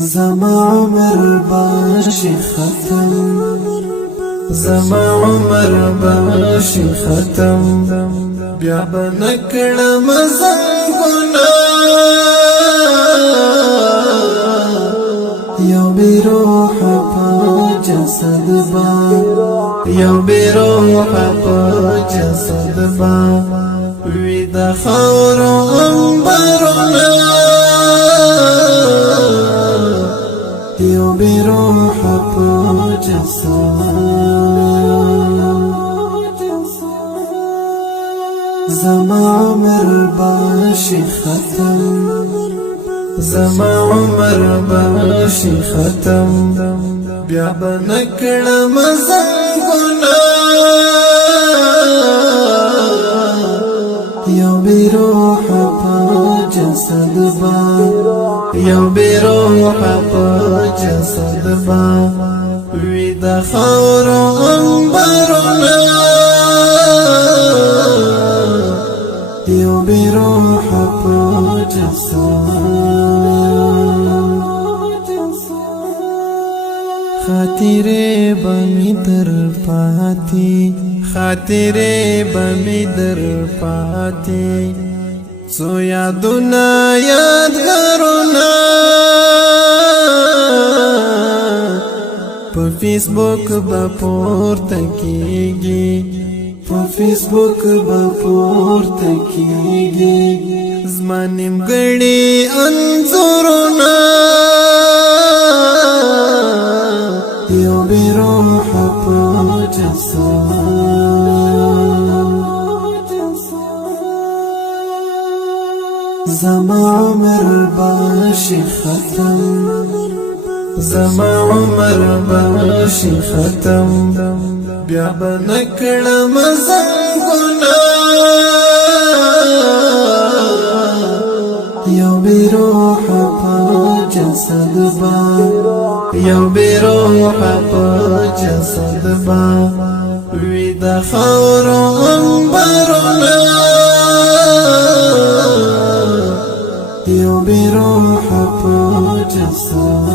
زما عمر باشي ختم، زما عمر باشي ختم، بیا بنکړم زنګونه یو بی روح په جسد با، یو بی روح په جسد با وی د خاورو انبارونه یو بی روح په جسد. زما عمر باشي ختم، زما عمر باشي ختم، بیا بنکړم زنګونه یو بی روح په جسد با، یو بی روح په جسد با وی د خاورو انبارونه یو بی روح په جسد. خاطرې به مې در پاتې، خاطرې به مې در پاتې، څو یادونه یادګارونه په فیسبوک به پورته کېږي، په فیسبوک به پورته کېږي زما نیمګړي انځورونه یو بی روح په جسد. زما عمر باشي ختم، زما عمر باشي ختم، بیا بنکړم زنګونه یو بی روح په جسد با، یو بی روح په جسد با وی د خاورو انبارونه یو بی روح په جسد.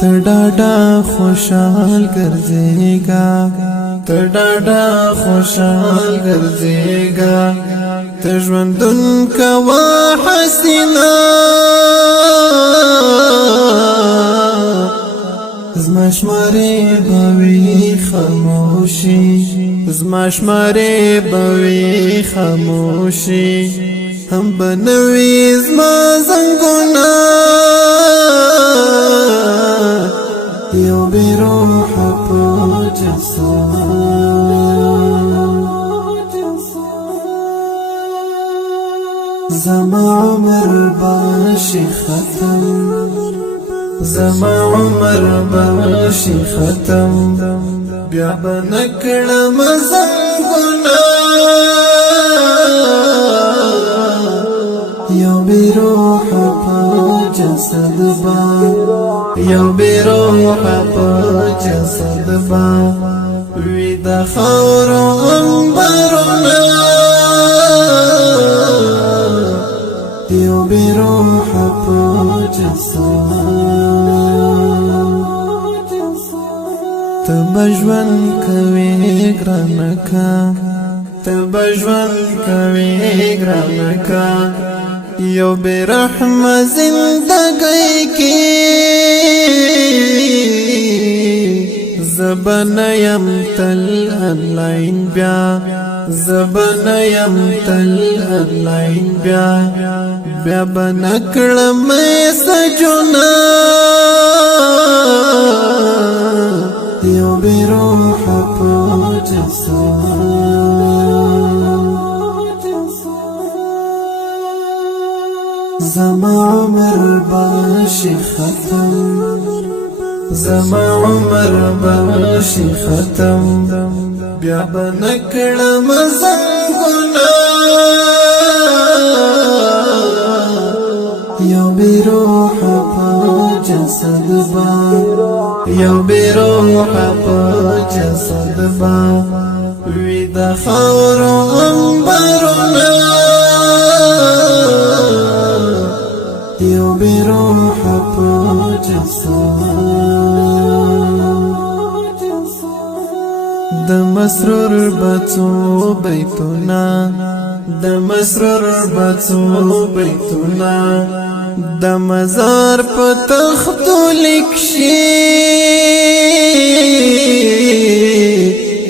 ته ډاډا خوشحال ګرځېږه، ته ډاډا خوشحال ګرځېږه، ته ژوندون کوه حسینه زما شمارې به وي خاموشي، زما شمارې به وي خاموشي، هم به نه وي زما زنګونه یو بی روح په جسد. زما عمر باشي ختم، زما عمر باشي ختم، بیا بنکړم زنګونه یو بی روح په جسد با، یو بی روح په جسد با وی د خاورو انبارونه یو بی روح په جسد. ته به ژوند کوې ګرانکا، ته به ژوند کوې ګرانکا یو بی رحمه زندګۍ کې زبن یم تل انلاین بیا، زبن یم تل انلاین بیا بیا بنکړم سجونه یو بی روح په جسد. زما عمر باشي ختم، زما عمر باشي ختم، بیا بنکړم زنګونه یو بی روح په جسد با، یو بی روح په جسد با وی د خاورو انبارونه د مسرور بچو بیتونا د مسرور بچو بیتونا د مزار په تختو لیکشي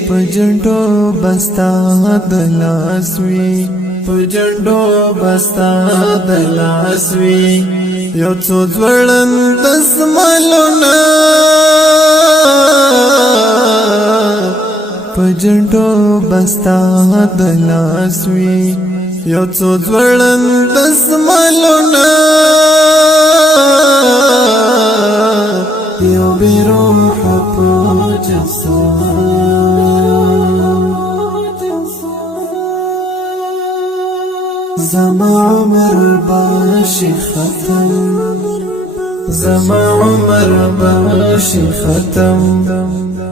په جنډو بستا د لاسوي په جنډو بستا د لاسوي یو څو ځوړند سمالونه په جنډو بستا د لاسوي یو څو ځوړند سمالونه یو بیروح په زما عمر باشي ختم زما عمر باشي ختم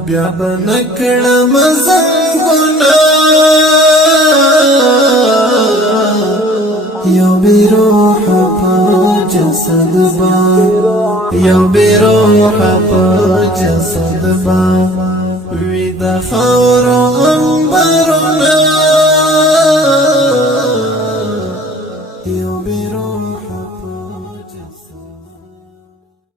بیا بنکړم زنګونه یو بیروح په جسد با یو بیروح په جسد با وی د خاورو غمبا